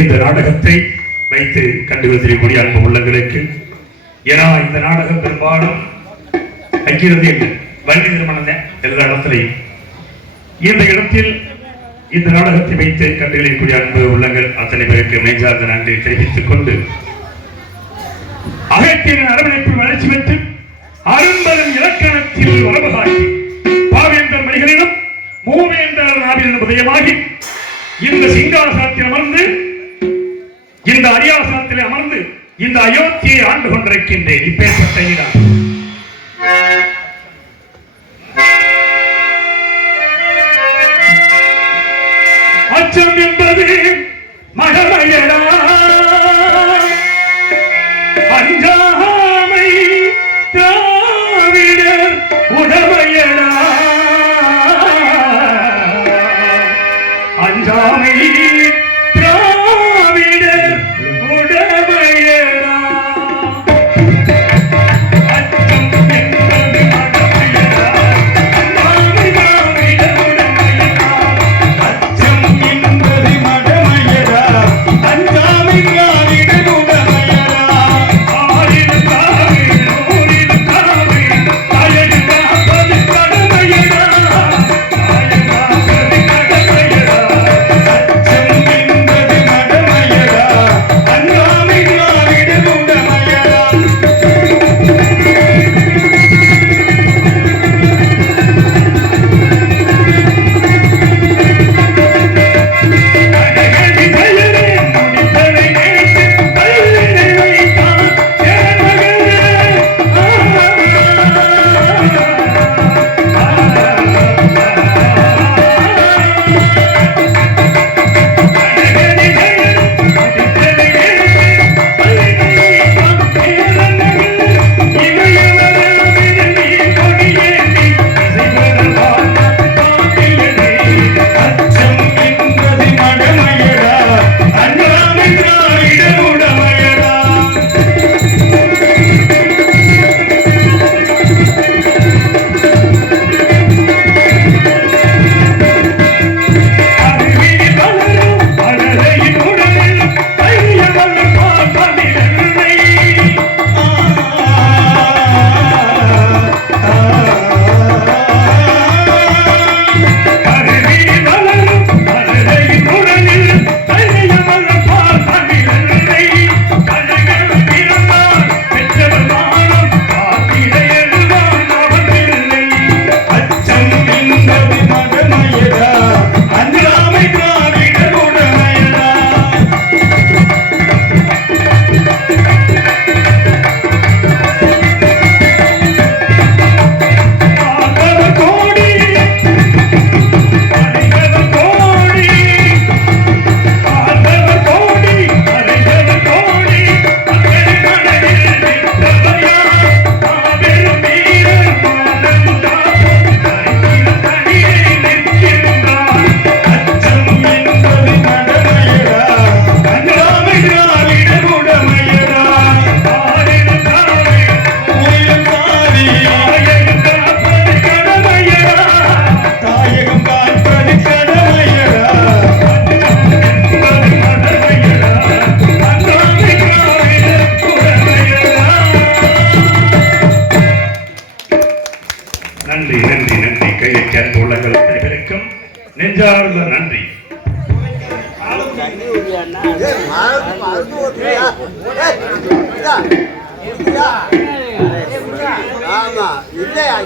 இந்த நாடகத்தை வைத்து கண்டுபிடித்திருக்கக்கூடிய அன்பு உள்ளங்களுக்கு, ஏன்னா இந்த நாடகம் பெரும்பாலும் அங்கிருந்து வள்ளி திருமணம் எல்லா இடத்திலையும் இந்த இடத்தில் இந்த நாடகத்தை வைத்து கண்டுகளிக்கக்கூடிய அன்பு உள்ளங்கள் அத்தனை பேருக்கு மெய்சார்ந்த நன்றி தெரிவித்துக் கொண்டு அகத்தின் அரவணைப்பில் வளர்ச்சி பெற்று அரும்பெரும் இலக்கணத்தில் வரவகாகி பாவேந்தர் மணிகளிலும் மூவேந்தர் நாவிலும் உதயமாகி இந்த சிங்காசனத்தில் அமர்ந்து இந்த அரியாசனத்தில் அமர்ந்து இந்த அயோத்தியை ஆண்டு கொண்டிருக்கின்றேன். இப்பேற்பட்ட இடம் அச்சம் என்பது மகமையடா, அஞ்சாமை திராவிடர் உடமையடா, அஞ்சாமை திராவிடர் உடமையடா, அச்சம் என்பது மகமையடா, அஞ்சாமை திராவிடர் உடமையடா, அச்சம் என்பது மகமையடா, அஞ்சாமை திராவிடர் உடமையடா, ஆயிரம் காவிரி நூறில் காவிரி அழகு காப்பது கடமையடா, ஆயிரம் காப்பது கடமையடா, அச்சம் என்பது மகமையடா, அஞ்சாமை திராவிடர் உடமையடா. அழகடி பெயரே முடித்தலை நினைத்து பல்லினை வைத்தான் என் மகளே. அழகடி பெயரே முடித்தலை நினைத்து பல்லினை வைத்தான் என் மகளே. இமையவராவினில் நீ கொடியேந்தி இசைவரல் பாட்டிலனே. அச்சம் என்பது மடமையடா, அஞ்சாமை திராவிடர் உடமையடா. அறிவினி வளரும் அழகையின் உடலில் தைரியவளர் பால்பனிலன்னை. அறிவினி வளரும் அழகையின் உடலில் தைரியவளர் பால்பனிலன்னை. கழகர் பிறந்தார் பெற்றவர் மானம் காத்திட எழுவான் அவன் பிள்ளை. அச்சம் என்பது மகமையடா, அஞ்சாமை திராவிடர் உடமையடா. ஆண்டவர் கோடி அடைந்தவர் கோடி, ஆண்டவர் கோடி அடைந்தவர் கோடி, மக்களின் மனதில் நின்றவர் யார்? மாபெரும் வீரர் மானம் காப்போம் தரித்தில தனியே நிற்கின்றார். அச்சம் என்பது மடமையடா, அஞ்சாமை திராவிடர் உடமையடா. ஆயிரம் காவிரி உயிரும் காவி தாயகம் காப்பது கடமையடா, தாயகம் காப்பது கடமையடா. அச்சம் என்பது மடமையடா, அஞ்சாமை திராவிடர் உடமையடா. நன்றி நன்றி நன்றி. கையை சேர்ந்த உள்ளங்கள் அத்தனை பேருக்கும் நெஞ்சார்ந்த நன்றி. ஆமா இல்லையா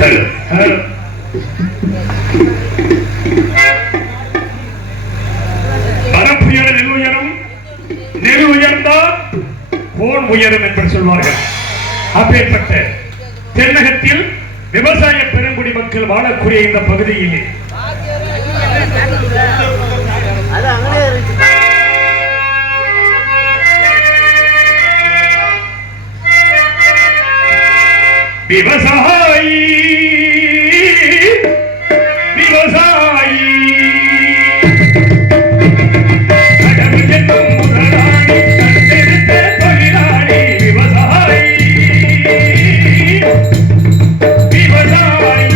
ஹலோ ஹலோ. பரப்புயர நெல் உயர்ந்தால் போன் உயரும் என்று சொல்வார்கள். அப்பேற்பட்ட தென்னகத்தில் விவசாய பெருங்குடி மக்கள் வாழக்கூடிய இந்த பகுதியிலே அது அங்கே இருக்கு. விவசாயி விவசாயி கடவுள் என்னும் முதலாளி கண்டெடுத்த தொழிலாளி விவசாயி விவசாயி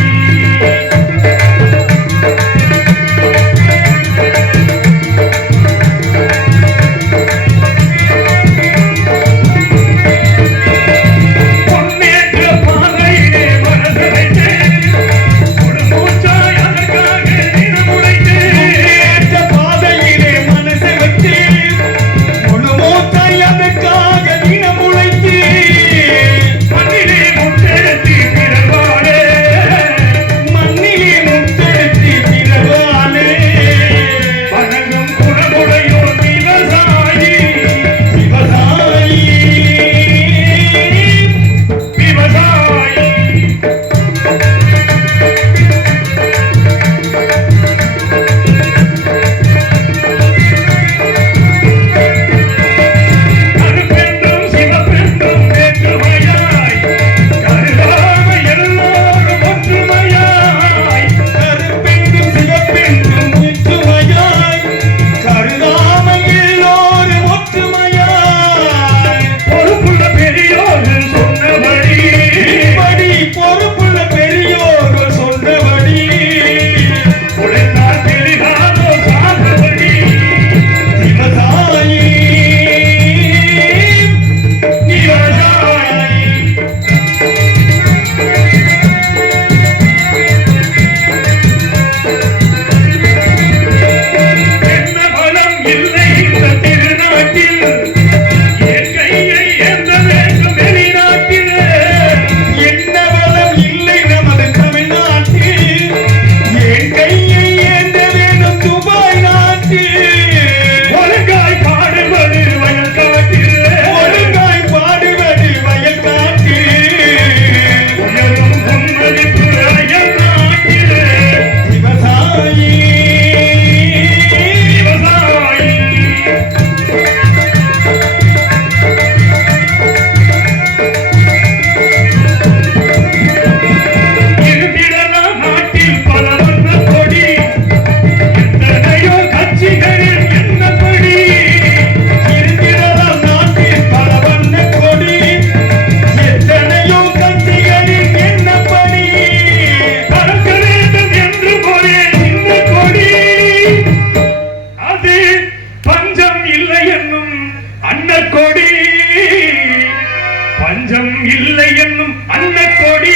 பஞ்சம் இல்லை என்னும் அன்னக்கொடி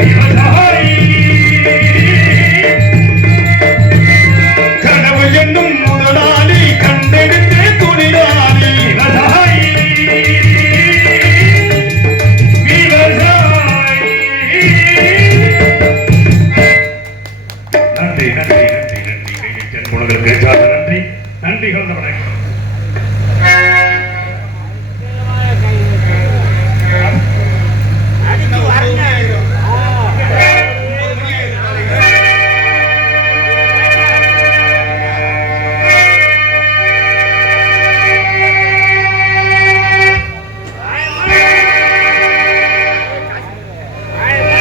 விவசாயி கடவுள் என்னும் முதலாளி கண்டெடுத்த தொழிலாளி விவசாயி விவசாயி. நன்றி நன்றி நன்றி நன்றி கையெழுத்தின் உங்களுக்கு நன்றி நன்றி கலந்த வணக்கம்.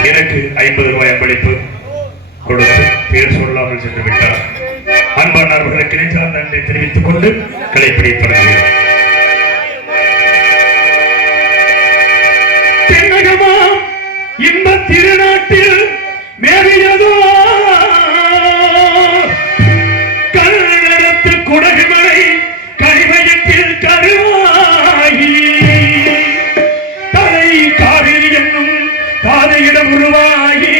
எனக்கு 50 ரூபாய் அன்பளிப்பு கொடுத்து பேர் சொல்லாமல் சென்று விட்டார். அன்பானவர்களுக்கு நெஞ்சார்ந்த நன்றி தெரிவித்துக் கொண்டு கலைப்பிடி தொடங்குகிறோம். தென்னகமாம் இந்த திருநாட்டில் மேவியதோ கல்லெடுத்து குடகுமலை கனிமயத்தில் கருவாகி தலை காவிரி என்னும் காதையிடம் உருவாகி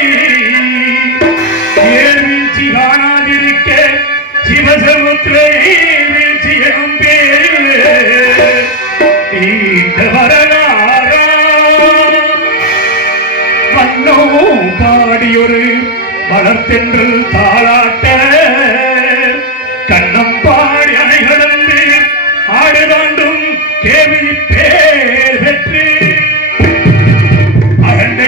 வீழ்ச்சி காணாதிருக்க சிவசமுத்திரை வீழ்ச்சி எனும் பேரில் நீண்ட வரலாறா மன்னோ பாடியொரு வளர்த்தென்று தாளாட்ட கண்ணம் பாடி அணை கடந்து ஆடுதாண்டும் கேள்வி பேர் பெற்று அகண்டை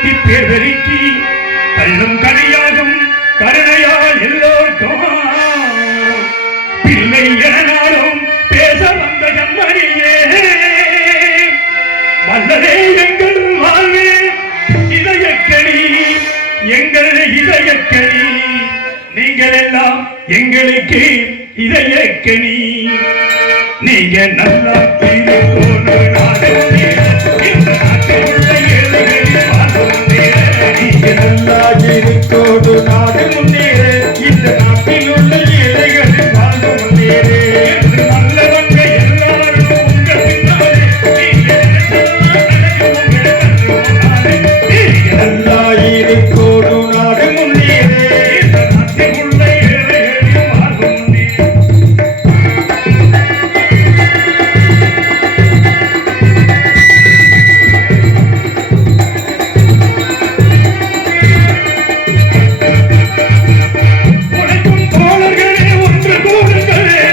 கட்டி பேர் பெருக்கி கல்லும் கனியாகும் கருணையால் எல்லோருக்கும் பிள்ளை எனாலும் பேச வந்த கம்மணியே வல்லதே எங்கள் வாழ்வே இதயக்கணி எங்கள் இதயக்கணி நீங்கள் எல்லாம் எங்களுக்கு இதயக்கணி நீங்க நல்லா இருக்கணும் நாடு இந்த நாட்டில் உள்ள ஏழைகளின் வாழ்வு முன்னேற நீங்க நல்லா இருக்கணும் நாடு முன்னேற இந்த நாட்டில் உள்ள ஏழைகளின் வாழ்வு முன்னேற என்று நல்லவங்க எல்லாரும் உங்க பின்னாலே நீங்க நினைச்சதெல்லாம் நடக்கும் உங்கள் கண்ணு முன்னாலே நீங்க நல்லா இருக்கணும் நாடு முன்னேற இந்த நாட்டில் உள்ள ஏழைகளின் வாழ்வு முன்னேற உழைக்கும் தோழர்களே ஒன்று கூடுங்களே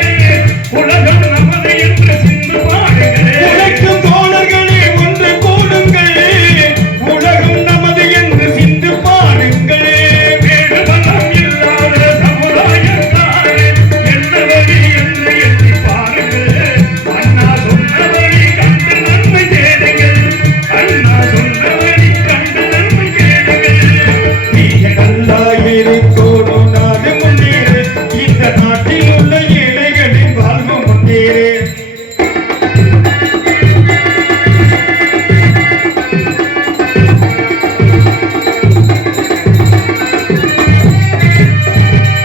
உலகம் நமது என்று சிந்து பாடுங்களே உழைக்கும் தோழர்களே ஒன்று கூடுங்களே உலகம் நமது என்று சிந்து பாடுங்களே வேறு பலம் இல்லாத சமுதாயத்தாரே என்ன வழி என்று எண்ணி பாருங்கள் அண்ணா சொன்னபடி கண்டு நன்மை தேடுங்கள் அண்ணா சொன்னபடி கண்டு நன்மை தேடுங்கள் நீங்க நல்லா இருக்கணும் நாடு முன்னேறு இந்த நாட்டில் உள்ள ஏழைகளின் வாழ்வு முன்னேறு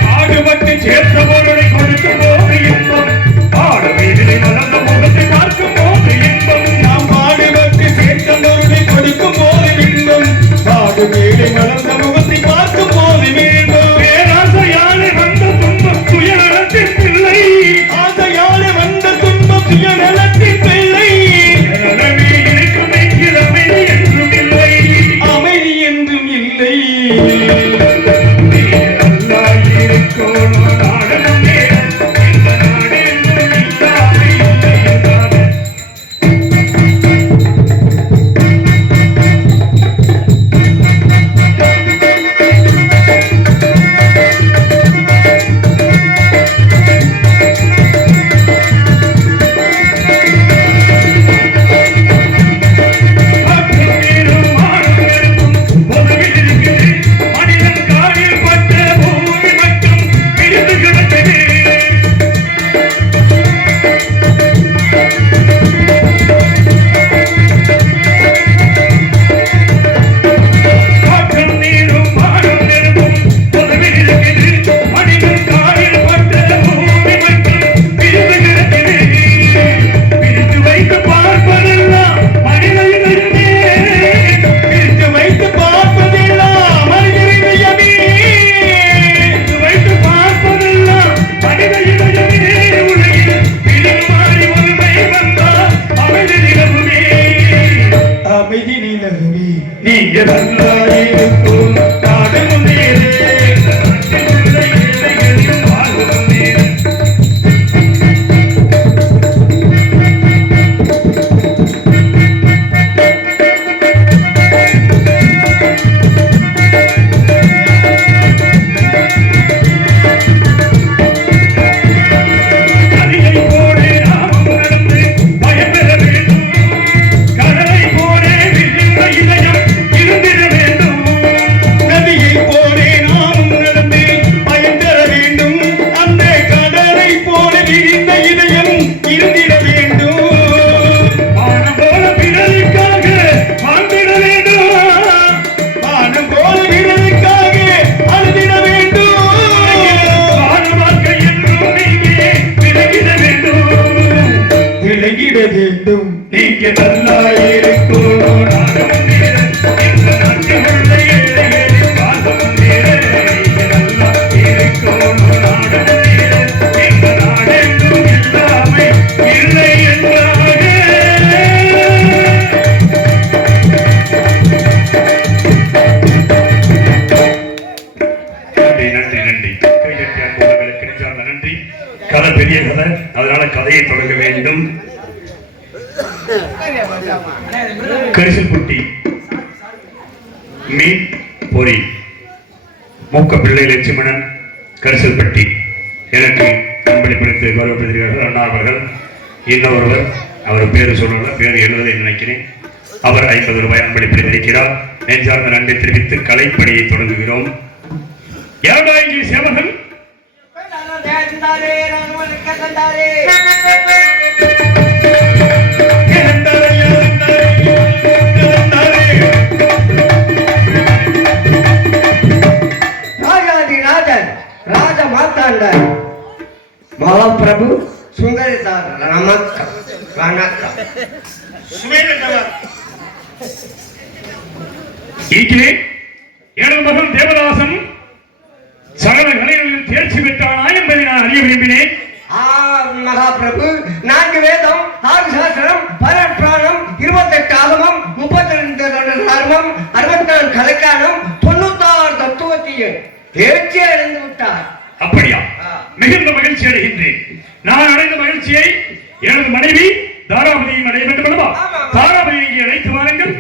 பாடுபட்டு சேர்த்த பொருளை கொடுக்கும் போது இன்பம் பாடு வீதியை வளர்ந்த முகத்தை பார்க்கும் போது இன்பம் நாம் பாடுபட்டு சேர்த்த பொருளை கொடுக்கும் போது இன்பம் பாடு மேலே வளர்ந்த முகத்தை பார்க்கும் போது இன்பம் பேராசையாலே வந்த துன்பம் துயரத்தின் பிள்ளை ஆசையாலே வந்த துன்பம் சுயநலத்தின் பிள்ளை நலமே இருக்கும் என்கிற அமைதி என்றும் இல்லை அமைதி என்றும் இல்லை நீ நல்லா இருக்கணும் நாடு முன்னேற இந்த நாடு என்றும் இல்லாமல் இல்லை என்றாலும் மற்றும் நீரும் மாறும் நெருப்பும் பொதுவில் இருக்குது மனிதன் காலில் பட்ட பூமி மட்டும் பிரிந்து கிடந்தது காற்றும் நீரும் மாறும் நெருப்பும் பொதுவில் இருக்குது மனிதன் காலில் பட்ட பூமி மட்டும் பிரிந்து கிடந்தது பிரித்து வைத்து பார்ப்பதெல்லாம் மனித இதயமே பிரித்து வைத்து பார்ப்பதெல்லாம் மனித இதயமே பிரித்து வைத்து பார்ப்பதெல்லாம் மனித இதயமே உலகில் பிரிமாறி ஒருமை வந்தால் அமைதி நிலவுமே அமைதி நிலவே நீங்க நல்லா இருக்கும் நாடு முன்னேறு இந்த நாட்டில் உள்ள ஏழைகளின் வாழ்வு முன்னேறு நதியை போலே நாமும் நடந்து பயப்பெற வேண்டும் கடலை போலே விரிந்த இதயம் இருந்திட வேண்டும் நதியை போலே நாமும் நடந்து பயன் பெற வேண்டும் அந்த கடலை போல விரிந்த இதயம் இருந்திட வேண்டும் வானம் போல பிறருக்காக வாழ்ந்திட வேண்டும் வானம் போல விரலுக்காக அழுதிட வேண்டும் வான வாழ்க்கை என்றும் நீங்கே விலகிட வேண்டும் விலகிட வேண்டும் நீங்க நல்லா இருக்கணும் நாடு முன்னேற இந்த நாட்டில் உள்ள ஏழைகளின் வாழ்வு முன்னேற நீங்க நல்லா இருக்கணும் நாடு முன்னேற இந்த நாடு என்றும் இல்லாமை இல்லை என்றாக நன்றி நன்றி கைதட்டி அன்பு உள்ளங்களுக்கு நெஞ்சார்ந்த நன்றி கதை பெரிய கதை அதனால கதையை தொடங்க வேண்டும் கரிசல்பட்டி மீன் பொறி. மூக்க பிள்ளை லட்சுமணன் கரிசல்பட்டி எனக்கு அன்பளிப்படுத்தி கௌரவப்படுத்துகிறார்கள் அண்ணா அவர்கள். இன்னொருவர் அவர் பேரு சொல்லல, பேரு எழுவதை நினைக்கிறேன். அவர் 50 ரூபாய் அன்பளிப்படுத்தியிருக்கிறார். நெஞ்சார்ந்த நன்றி தெரிவித்து கலைப்பணியை தொடங்குகிறோம். யாரா இங்கே சேவகன்? ராஜ மாத்தாண்ட மகாபிரபு சுந்தரேசார் வணக்கம் வணக்கம். இங்கே எனது மகன் தேவதாசன் சகல கலைகளிலும் தேர்ச்சி பெற்றானா என்பதை நான் அறிய விரும்பினேன். மகாபிரபு 4 வேதம் 6 சாஸ்திரம் 18 பிராணம் 28 ஆகமம் 32 தர்மம் 64 கலைக்கானம் 96 தத்துவத்தையும் தேர்ச்சி அடைந்து விட்டார். அப்படியா? மிகுந்த மகிழ்ச்சி அடைகின்றேன். நான் அடைந்த மகிழ்ச்சியை எனது மனைவி தாராபதியும் அடைய வேண்டும் அல்லவா? தாராபதி இங்கே அழைத்து வாருங்கள்.